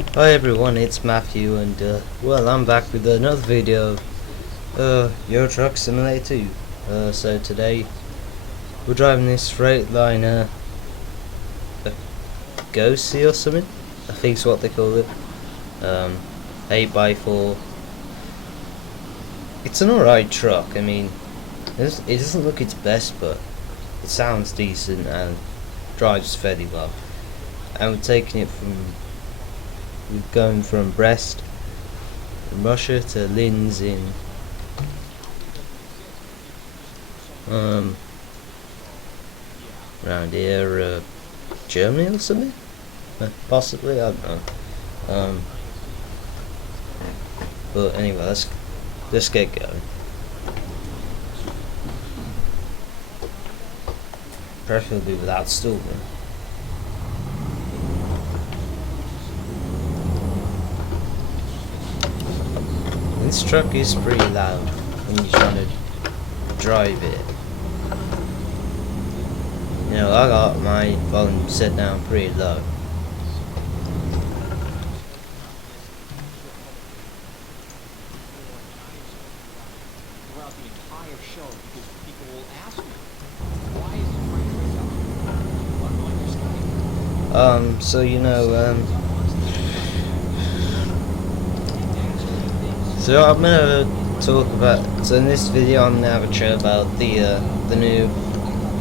Hi everyone, it's Matthew, and well, I'm back with another video of Euro Truck Simulator 2. So today we're driving this Freightliner argosy or something, I think is what they call it. 8x4. It's an alright truck. I mean, it doesn't look its best, but it sounds decent and drives fairly well. And we're taking it we're going from Brest in Russia to Linz in around here, Germany or something, possibly, I don't know. But anyway, let's get going. Preferably without stalling. This truck is pretty loud when you're trying to drive it. You know, I got my volume set down pretty low. Throughout the entire show, because people will ask me, why is it So you know, so I'm gonna talk about. So in this video, I'm gonna have a chat about the new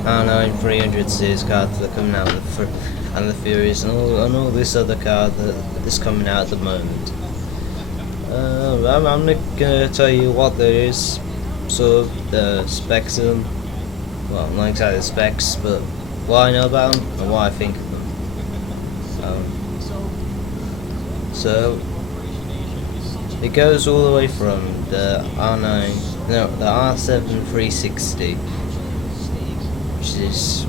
R9 300 series cars that are coming out, and the Furies, and all this other car that is coming out at the moment. I'm not gonna tell you what there is, sort of the specs of them. Well, not exactly the specs, but what I know about them and what I think of them. So it goes all the way from the R9, no, the R7 360, which is,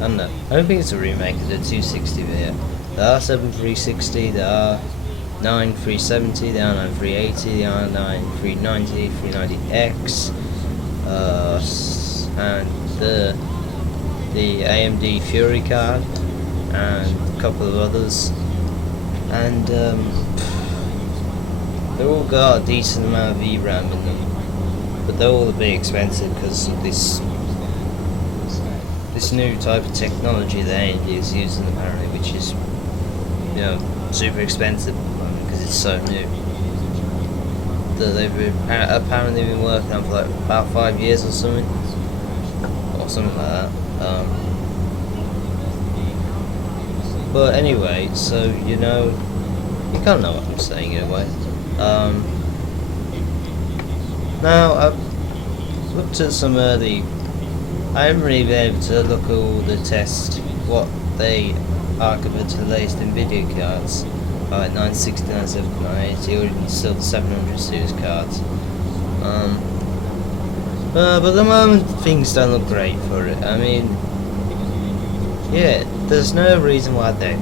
I don't know, I don't think it's a remake of the 260, but yeah, the R7 360, the R9 370, the R9 380, the R9 390, 390X, and the AMD Fury card, and a couple of others, and they all got a decent amount of VRAM in them, but they're all a bit expensive because of this new type of technology that AMD is using apparently, which is, you know, super expensive because it's so new. That they've apparently been working on for like about 5 years or something like that. But anyway, so you know, you kind of know what I'm saying in a way. Now I've looked at some early. I haven't really been able to look at all the tests, what they are compared to the latest NVIDIA cards, like 960, 970, 980, or even still the 700 series cards. But at the moment things don't look great for it. I mean, yeah, there's no reason why they're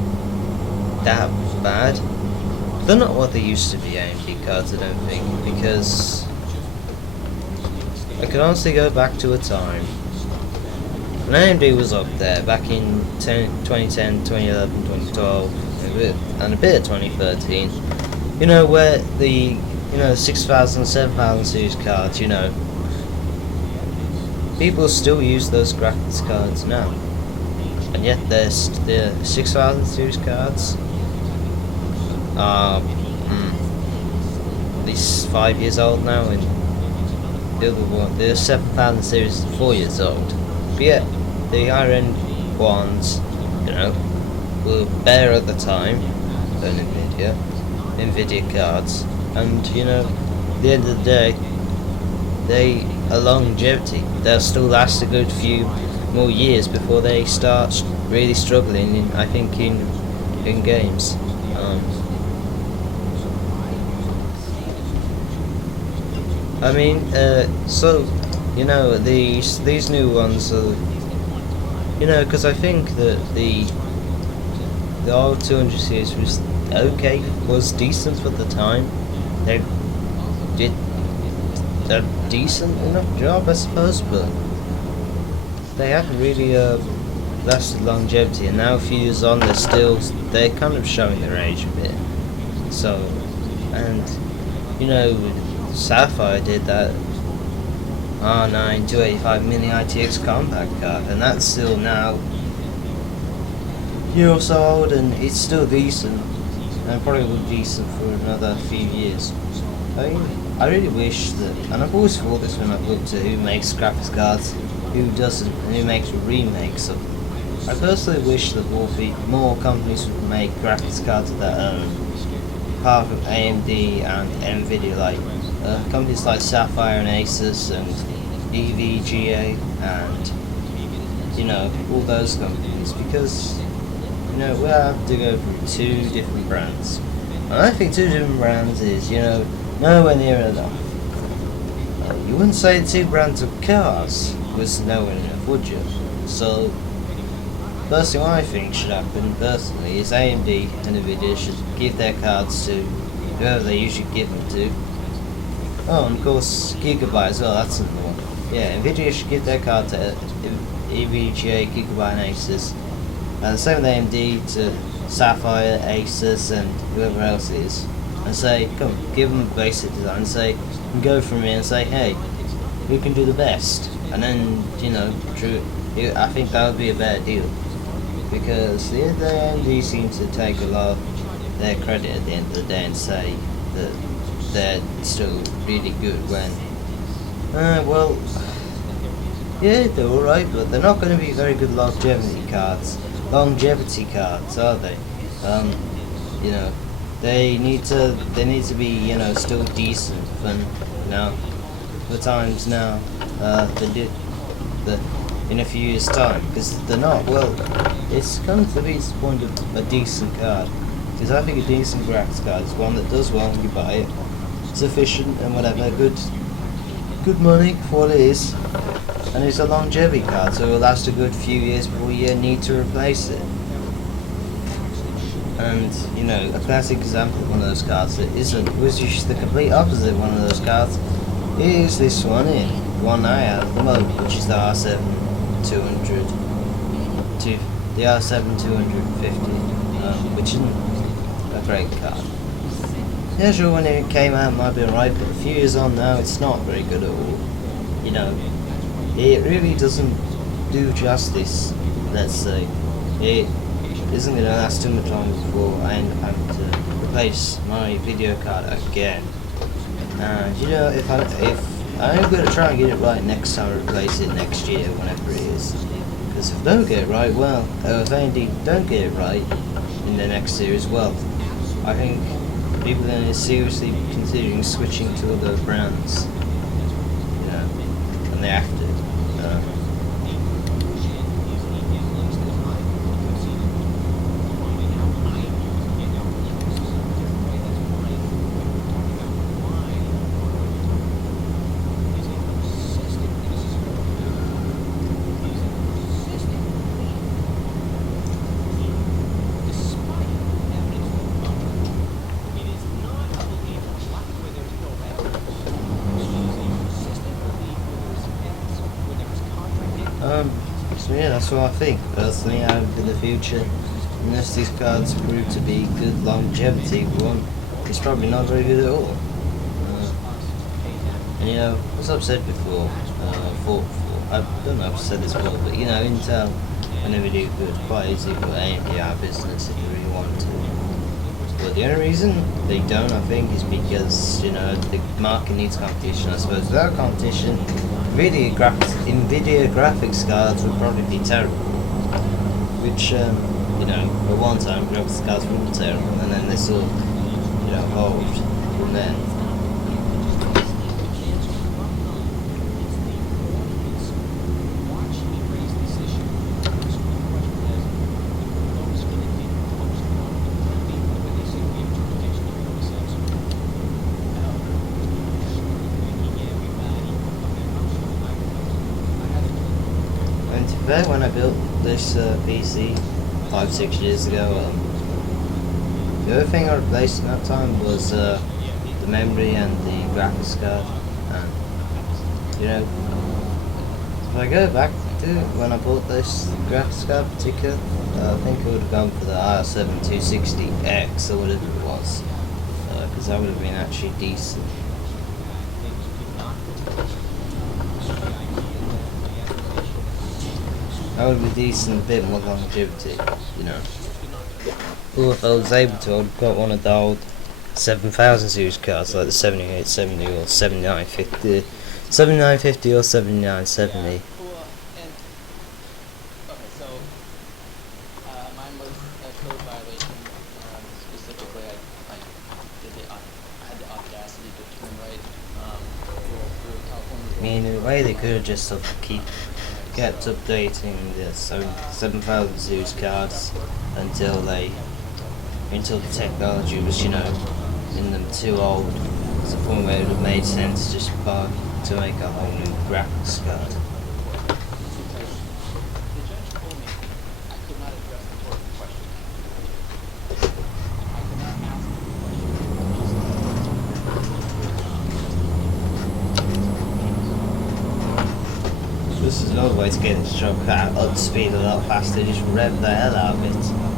that bad. They're not what they used to be, AMD cards, I don't think, because I can honestly go back to a time when AMD was up there, back in 2010, 2011, 2012, and a bit of 2013, you know, where the 6000, 7000 series cards, you know, people still use those graphics cards now, and yet the 6000 series cards are at least 5 years old now, and the other one, the 7000 series is 4 years old. But yeah, the higher end ones, you know, were better at the time than NVIDIA cards, and you know, at the end of the day, they are longevity. They'll still last a good few more years before they start really struggling in, I think, in games. I mean, so, you know, these new ones are, you know, because I think that the old 200 series was okay, was decent for the time. They did a decent enough job, I suppose, but they haven't really lasted longevity, and now a few years on they're kind of showing their age a bit. So, and you know, Sapphire did that R9 285 Mini ITX compact car, and that's still now year or so old, and it's still decent, and probably will be decent for another few years. I really wish that, and I've always thought this when I've looked at who makes graphics cards, who doesn't, and who makes remakes of them. I personally wish that more companies would make graphics cards of their own, apart from AMD and Nvidia, like companies like Sapphire and Asus and EVGA and, you know, all those companies, because, you know, we have to go through two different brands, and I think two different brands is, you know, nowhere near enough. You wouldn't say two brands of cars was nowhere enough, would you? So, first thing I think should happen personally is AMD and Nvidia should give their cards to whoever they usually give them to. Oh, and of course Gigabyte as well, that's another one. Yeah, Nvidia should give their card to EVGA, Gigabyte and Asus. And same with AMD to Sapphire, Asus and whoever else it is. And say, come, give them a basic design and say, and go from here and say, hey, who can do the best? And then, you know, I think that would be a better deal. Because the AMD seem to take a lot of their credit at the end of the day and say that they're still really good when, well, yeah, they're alright, but they're not going to be very good longevity cards, are they? You know, they need to be, you know, still decent for, you know, for times now, in a few years time, because they're not, well, it's come to be the point of a decent card, because I think a decent graphics card is one that does well when you buy it, it's efficient and whatever, good money for what it is, and it's a longevity card, so it'll last a good few years before you need to replace it. And, you know, a classic example of one of those cards that was just the complete opposite of one of those cards is this one here, the one I have at the moment, which is the R7 200 to the R7 250, which isn't a great card. Yeah, sure, when it came out it might be alright, but a few years on now it's not very good at all. You know, it really doesn't do justice, let's say. It isn't going to last too much longer before I end up having to replace my video card again. And you know, if I'm going to try and get it right next time I replace it next year, whenever it is. Because if I don't get it right, well, if I indeed don't get it right in the next year as well, I think people are going to seriously be considering switching to other brands. You know, and they have to. So yeah, that's what I think. Personally, I hope in the future, unless these cards prove to be good longevity, one, it's probably not very good at all. And you know, as I've said before, I don't know if I've said this before, but you know, Intel and Nvidia could quite easily put AMD out of business if they really wanted to. But the only reason they don't, I think, is because, you know, the market needs competition. I suppose without competition, NVIDIA graphics cards would probably be terrible. Which, you know, at one time graphics cards were terrible, and then they sort of, you know, evolved from there. When I built this PC 5-6 years ago, the other thing I replaced in that time was the memory and the graphics card. And you know, if I go back do when I bought this grass card particular, I think I would have gone for the R7 260X or whatever it was, because that would have been actually decent. That would be decent, a bit more longevity, you know. Or if I was able to, I would have got one of the old 7000 series cars, like the 7870 or 7950, 7950 or 7970. I mean, in a way they could have just sort of kept updating the 7000 series cars until the technology was, you know, in them too old. It's a point where it would have made sense just to make a whole new graphics card. This is another way to get this truck up to speed a lot faster, just rev the hell out of it.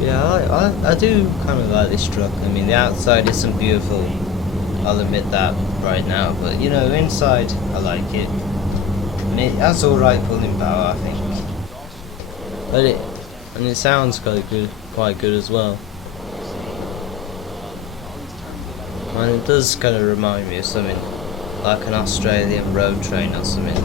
Yeah, I do kind of like this truck. I mean, the outside isn't beautiful, I'll admit that right now, but you know, inside I like it. I mean, that's alright pulling power, I think. But it sounds quite good as well. And it does kind of remind me of something like an Australian road train or something.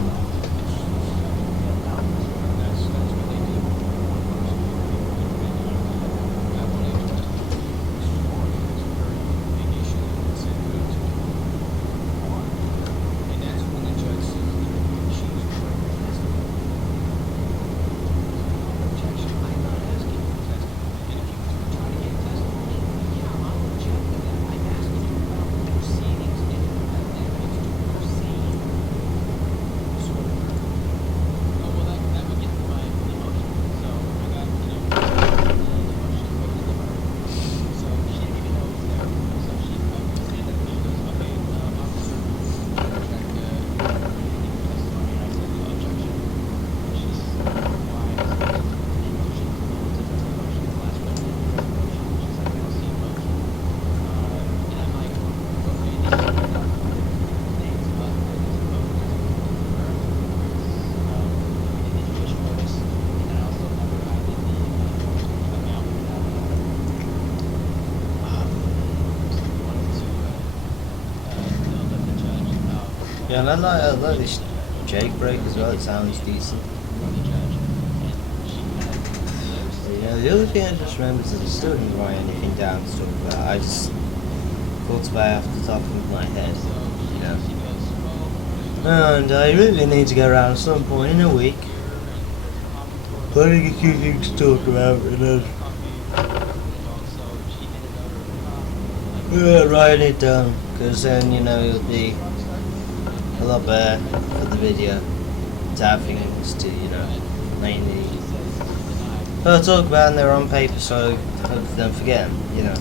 Yeah, and I like this Jake brake as well, it sounds decent. But, you know, the other thing I just remembered is I still didn't write anything down to talk about. I just thought about it off the top of my head, you know. And I really need to get around at some point in a week. Finding a few things to talk about, you know. Writing it down, because then, you know, it'll be a lot better for the video to have things to, you know, mainly I'll talk about and they're on paper, so hopefully don't forget them, you know.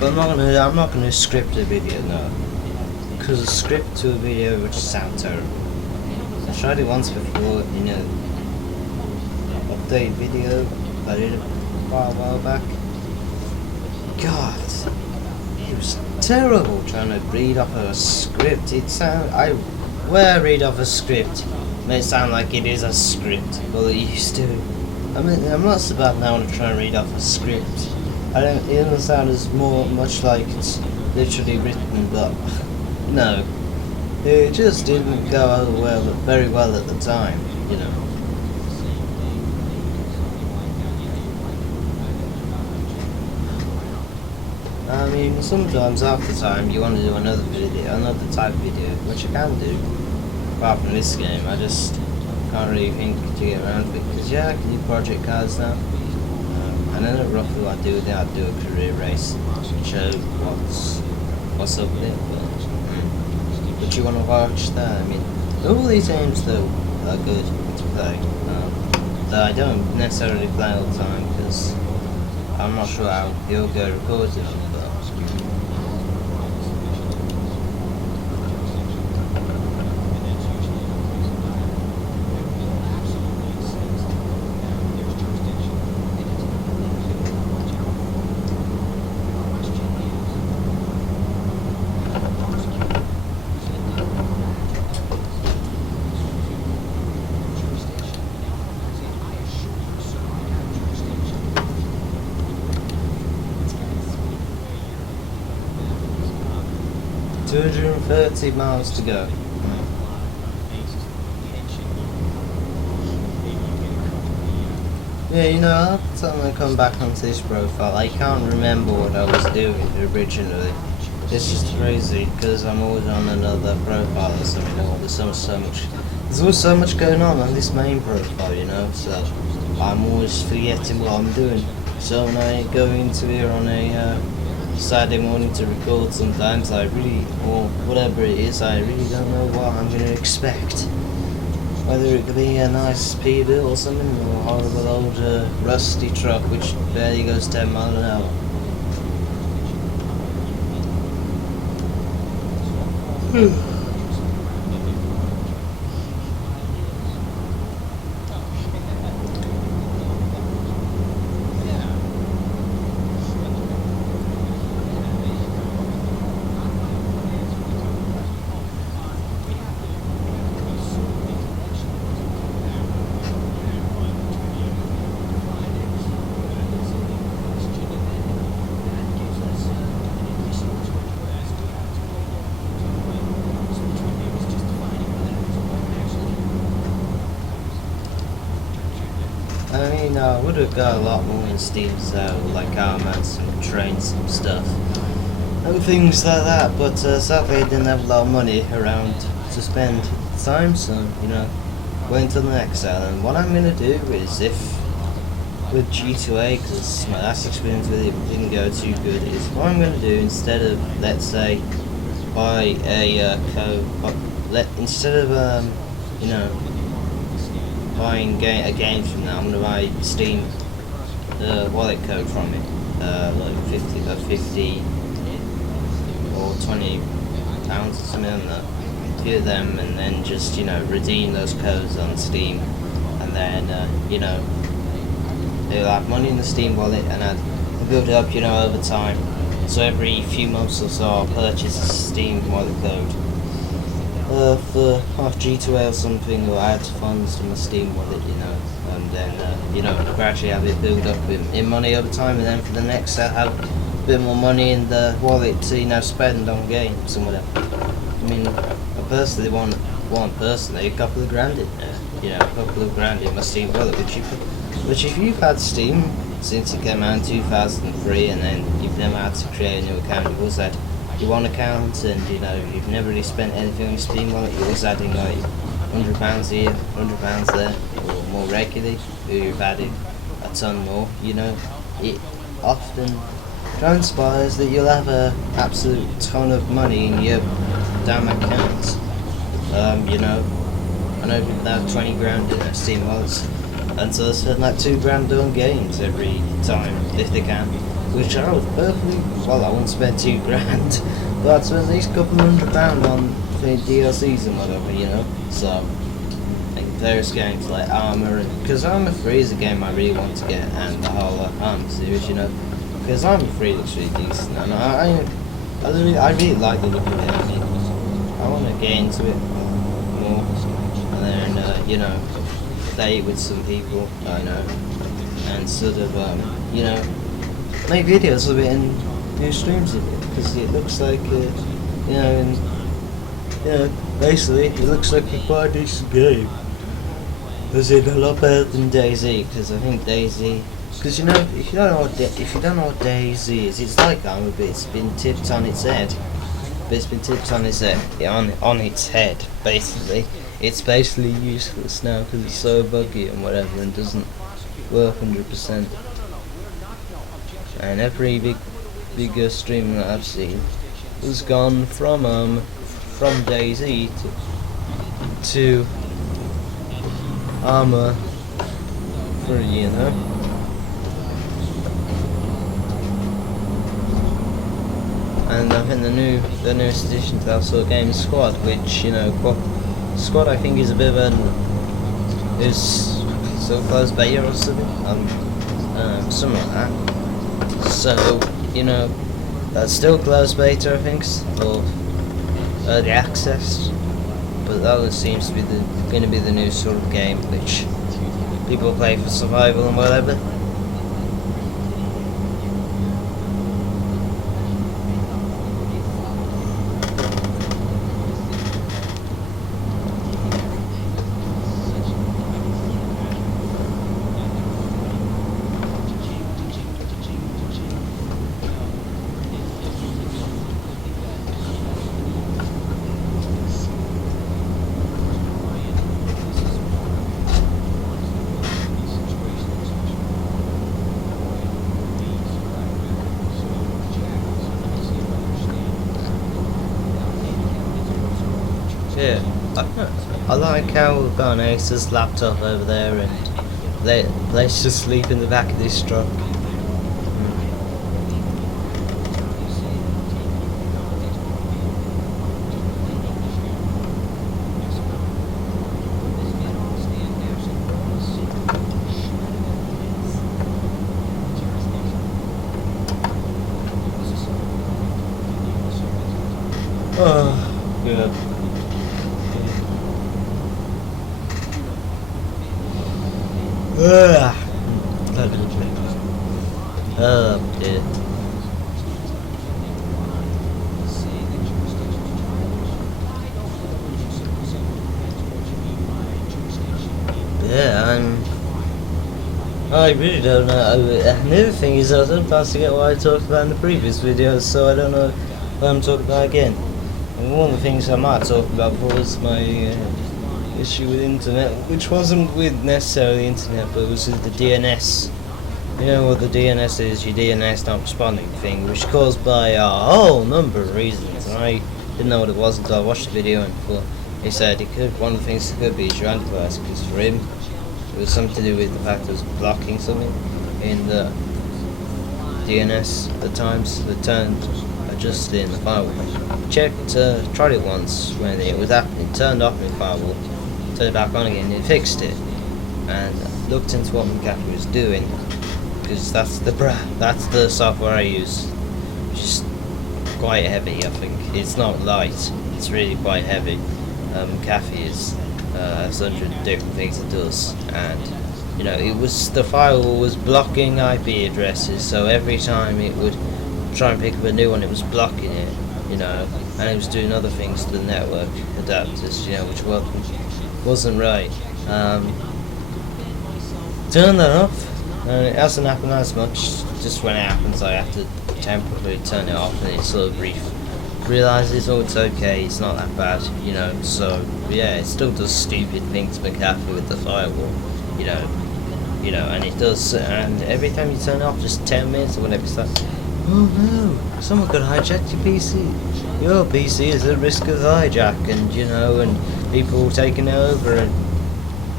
But I'm not gonna script a video, no, because a script to a video would just sound terrible. I tried it once before, you know, update video I did a while back. God, it was terrible trying to read off of a script. Where I read off a script, it may sound like it is a script. Well, it used to. I mean, I'm not so bad now when I try and read off a script. It doesn't sound as much like it's literally written, but No, it just didn't go over very well at the time, you know. I mean, sometimes after time you want to do another video, another type of video, which I can do. Apart from this game, I just can't really think to get around to it. Because yeah, I can do project cars now. I don't know roughly what I do with it. I'd do a career race, show what's up with it. But you want to watch that? I mean, all these games though are good to play. Though I don't necessarily play all the time because I'm not sure how you'll go record it. But 230 miles to go. Yeah, you know, after time I come back onto this profile, I can't remember what I was doing originally. It's just crazy because I'm always on another profile or something. Or there's always so much going on this main profile, you know. So I'm always forgetting what I'm doing. So when I go into here on a Saturday morning to record, sometimes I really, or whatever it is, I really don't know what I'm going to expect. Whether it could be a nice Peterbilt or something, or a horrible old rusty truck which barely goes 10 miles an hour. I mean, I would have got a lot more in Steam so like armats and trains and stuff and things like that, but sadly I didn't have a lot of money around to spend time, so you know, going to the next sale. And what I'm going to do is, if with G2A, because my last experience with it didn't go too good, is what I'm going to do, instead of, let's say, buy a instead of you know, buying a game from that, I'm going to buy Steam wallet code from it, like 50 or 20 pounds or something like that. Get them and then just, you know, redeem those codes on Steam, and then you know, they'll have money in the Steam wallet, and I'll build it up, you know, over time. So every few months or so I'll purchase a Steam wallet code for G2A or something, or add funds to my Steam wallet, you know, and then you know, gradually have it build up in money over time, and then for the next set have a bit more money in the wallet to, you know, spend on games and whatever. I mean, I personally want a couple of grand in there, you know, a couple of grand in my Steam wallet, which if you've had Steam since it came out in 2003, and then you've never had to create a new account, you've always had your one account, and you know, you've never really spent anything on your Steam wallet, you're always adding like £100 here, £100 there, or more regularly, or you've added a ton more, you know, it often transpires that you'll have a absolute ton of money in your damn account. You know, I know people have 20 grand in their Steam wallets, and so they spend like 2 grand on games every time, if they can. Which I was perfectly, well, I wouldn't spend 2 grand, but I'd spend at least a couple £100 on DLCs and whatever, you know. So, like various games like Armour, because Armour 3 is a game I really want to get, and the whole Armour series, you know. Because Armour 3 looks really decent, and I really like the look of it. I mean, I want to get into it more, and then, you know, play it with some people I know, and sort of, you know, make videos of it and do streams of it, because it looks like, you know, in you know, basically it looks like a quite decent game. Is it a lot better than DayZ? Because I think DayZ, because you know, if you don't know what DayZ is, it's like Armour, but it's been tipped on its head. But it's been tipped on its head, on its head. Basically, it's basically useless now because it's so buggy and whatever, and doesn't work 100%. And every bigger stream that I've seen has gone from DayZ to Armour 3, you know. And I think the newest addition to that sort of game is Squad, which, you know, Squad I think is a bit of is so close beta or something, something like that. So, you know, that's still closed beta, I think, or early access, but that seems to be going to be the new sort of game which people play for survival and whatever. Yeah, I like how we've got an Acer's laptop over there and let's just sleep in the back of this truck. Oh, good. Oh dear. Yeah, I really don't know. Another thing is I don't pass to get what I talked about in the previous videos, so I don't know what I'm talking about again. And one of the things I might talk about was my issue with internet, which wasn't with necessarily internet, but it was with the DNS. You know what the DNS is, your DNS not responding thing, which is caused by a whole number of reasons, and I didn't know what it was until I watched the video, and he said one of the things it could be is your antivirus, because for him it was something to do with the fact it was blocking something in the DNS at times that turned adjusted in the firewall. Tried it once when it was happening, turned off the firewall, turned it back on again, it fixed it, and looked into what McAfee was doing, because that's the software I use, which is quite heavy. I think it's not light, it's really quite heavy. McAfee has 100 different things it does, and you know, the firewall was blocking IP addresses, so every time it would try and pick up a new one, it was blocking it, you know, and it was doing other things to the network adapters, you know, which wasn't right. Turn that off, and it hasn't happened as much. Just when it happens, I have to temporarily turn it off, and it sort of realizes, oh, it's okay, it's not that bad, you know. So yeah, it still does stupid things McAfee with the firewall, you know, and it does. And every time you turn it off, just 10 minutes or whatever, it's like, oh no, someone could hijack your PC. Your PC is at risk of hijack, and you know, and people taking it over, and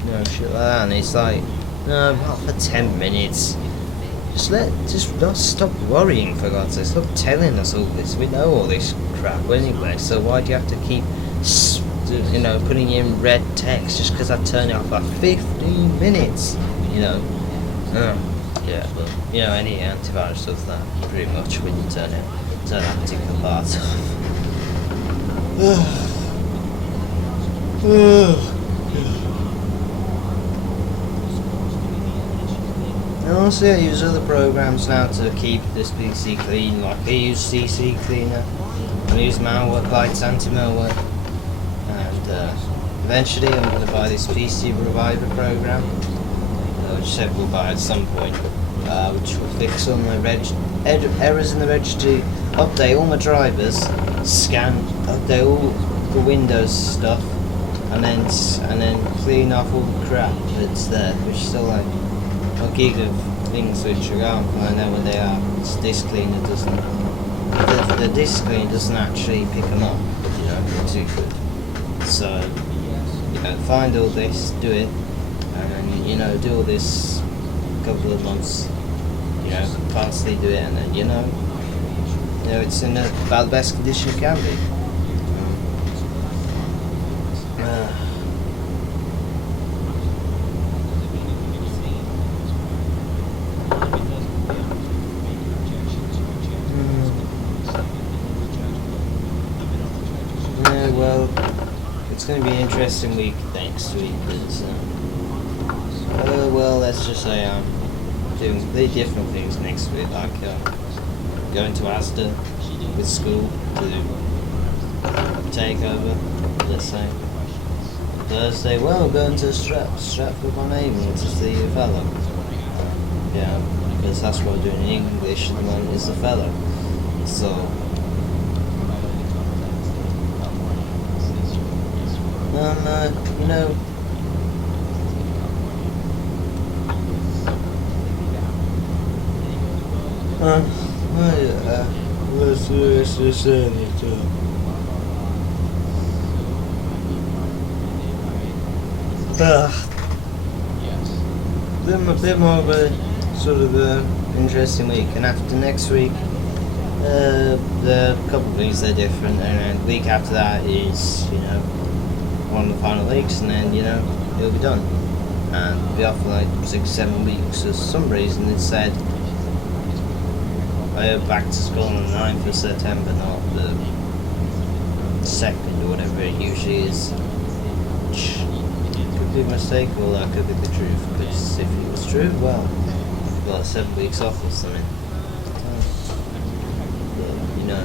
you know, shit like that. And it's like, no, not for 10 minutes. Just stop worrying, for God's sake. Stop telling us all this. We know all this crap anyway. So why do you have to keep, you know, putting in red text just because I turn it off for 15 minutes? You know. Yeah, but you know, any antivirus does that pretty much when you turn that particular part off. And also I use other programs now to keep this PC clean, like I use CC Cleaner, I use malware, Bytes anti-malware, eventually I'm going to buy this PC Reviver program, which I said we'll buy at some point, which will fix all my errors in the registry, update all my drivers, update all the Windows stuff, and then clean off all the crap that's there, which is still like a gig of things which I can't find out what they are. This disk cleaner doesn't. The disk cleaner doesn't actually pick them up. You know, they're too good. So you know, find all this, do it, and then you know, do all this couple of months. You know, constantly do it, and then you know, it's in about the best condition it can be. Well, it's going to be an interesting week next week. Well, let's just say I'm doing completely different things next week, like going to Addon with school to take over, let's say. Thursday, well, going to Stratford-on-Avon to see a fellow. Yeah, because that's what I'm doing in English at the moment, is the fellow. So, you know, let's just say it. A bit more of a sort of interesting week, and after next week, the couple of weeks are different, and then the week after that is, you know, one of the final weeks, and then, you know, it'll be done, and we'll be off for like 6-7 weeks. For some reason it said I go back to school on the 9th of September, not the 2nd or whatever it usually is. Could be a mistake, or that could be the truth, because if it was true, well, we've got 7 weeks off or something. But, you know.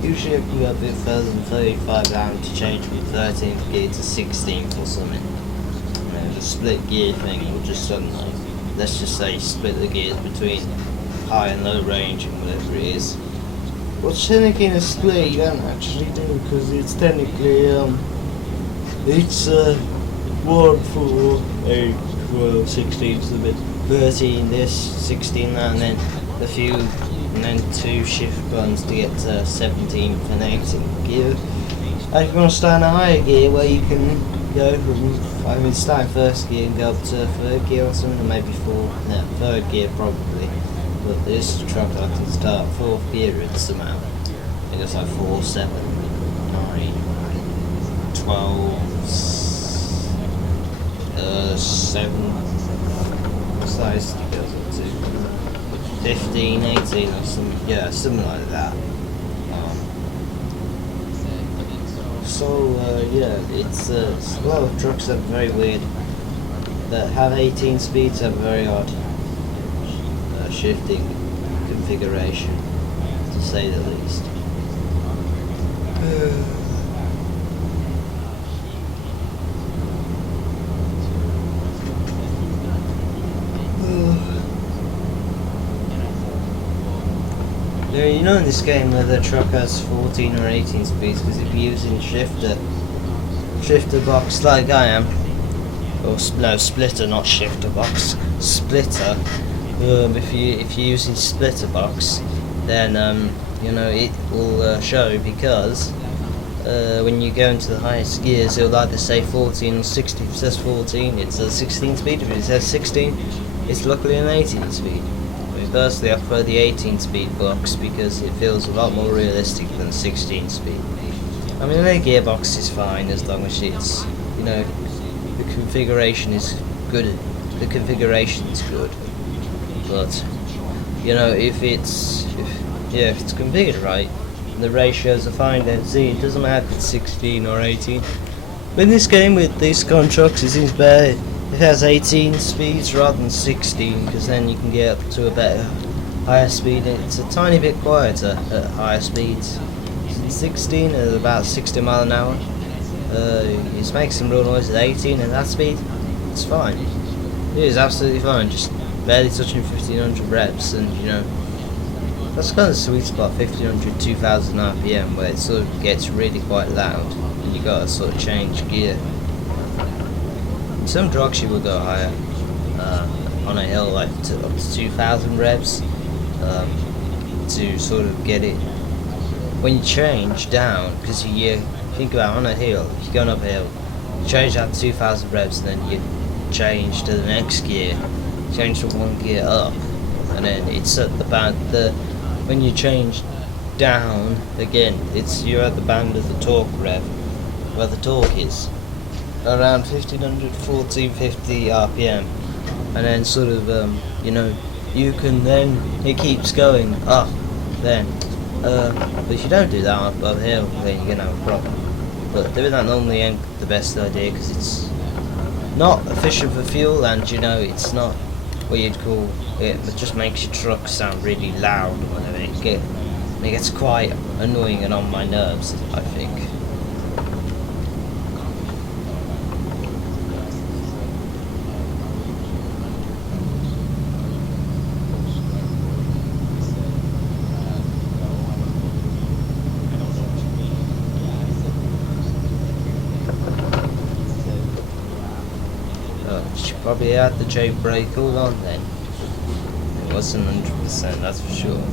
Usually I can go a bit further than 35 hours to change from 13th gear to 16th or something. You know, the split gear thing will just suddenly, let's just say, split the gears between high and low range and whatever it is. What's technically in a split you don't actually do, because it's technically, it's 1 4 8 12 16 to the bit 13 this, 16 that, and then a few, and then 2 shift buttons to get to 17th and 18th gear. And if you want to start in a higher gear where you can go from, I mean, start in first gear and go up to 3rd gear or something, or maybe 3rd gear probably. But this truck I can start 4th gear at somehow. I think it's like 4, 7, 9, 12, 7, what's that? 15, 18 or something, yeah, something like that. So it's a lot of trucks that are very weird. That have 18 speeds have very odd shifting configuration, to say the least. You know in this game whether the truck has 14 or 18 speeds, because if you're using shifter box like I am, or no, splitter, not shifter box, splitter. If you're using splitter box, then it will show, because when you go into the highest gears, it'll either say 14 or 16. If it says 14, it's a 16 speed. If it says 16, it's luckily an 18 speed. Personally, I prefer the 18 speed box because it feels a lot more realistic than 16 speed. I mean, the gearbox is fine as long as it's, the configuration is good. The configuration is good, but if it's configured right, and the ratios are fine, then see, it doesn't matter if it's 16 or 18. But in this game with these kind of trucks, it seems better. It has 18 speeds rather than 16, because then you can get up to a better, higher speed. It's a tiny bit quieter at higher speeds. 16 at about 60 mile an hour. It makes some real noise at 18 at that speed. It's fine. It is absolutely fine, just barely touching 1500 revs, and that's kind of the sweet spot, 1500, 2000 RPM, where it sort of gets really quite loud, and you gotta sort of change gear. Some drugs you will go higher on a hill, like up to 2000 revs, to sort of get it. When you change down, because you think about on a hill, if you're going up a hill, you change down to 2000 revs, and then you change to the next gear, change from one gear up, and then it's at the band. When you change down again, you're at the band of the torque rev, where the torque is. Around 1500, 1450 RPM, and then sort of you can then, it keeps going up then, but if you don't do that up hill, then you're gonna have a problem. But doing that normally ain't the best idea, because it's not efficient for fuel, and it's not what you'd call it. It just makes your truck sound really loud or whatever. It gets quite annoying and on my nerves, I think. Probably had the J brake all on then. It wasn't 100%, that's for sure.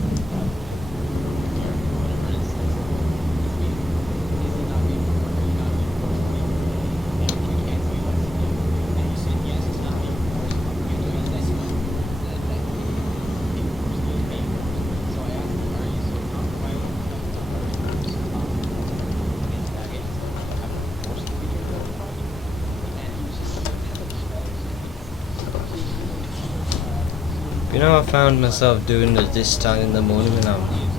I found myself doing this time in the morning when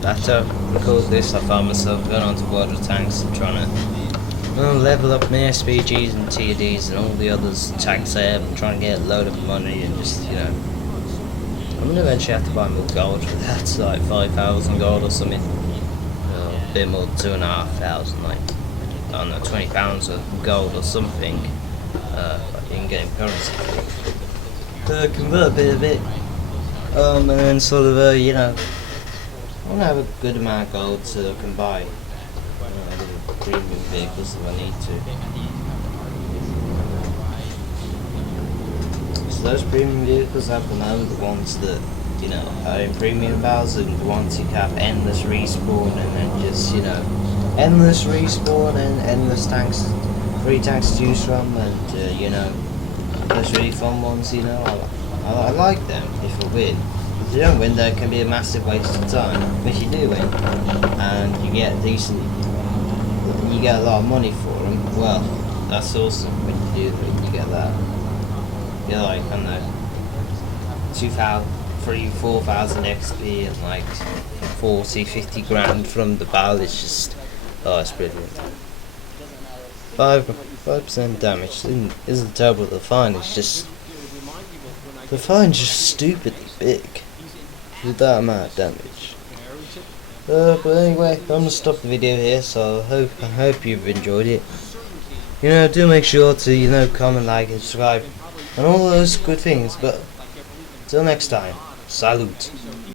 after I record this, I found myself going onto water tanks and trying to level up my SPGs and TDs and all the others tanks I have, and trying to get a load of money, and just I'm gonna eventually have to buy more gold for that, like 5,000 gold or something, a bit more than 2,500, like I don't know, 20 pounds of gold or something, in-game currency. Convert a bit of it. And then sort of, I want to have a good amount of gold so I can buy premium vehicles if I need to. So those premium vehicles at the moment, the ones that, are in premium values, and the ones you have endless respawn, and then just, endless respawn and endless tanks, free tanks to choose from, and, those really fun ones, I like them if I win. If you don't win, there can be a massive waste of time. But if you do win, and you get you get a lot of money for them, well, that's awesome when you do when you get that. You're like, I don't know, 2,000, 3,000, 4,000 XP and like 40, 50 grand from the barrel. It's just, oh, it's brilliant. 5% damage isn't terrible to find. It's just the fine's just stupidly big with that amount of damage. But anyway, I'm gonna stop the video here. So I hope you've enjoyed it. You know, do make sure to comment, like, and subscribe, and all those good things. But till next time, salute.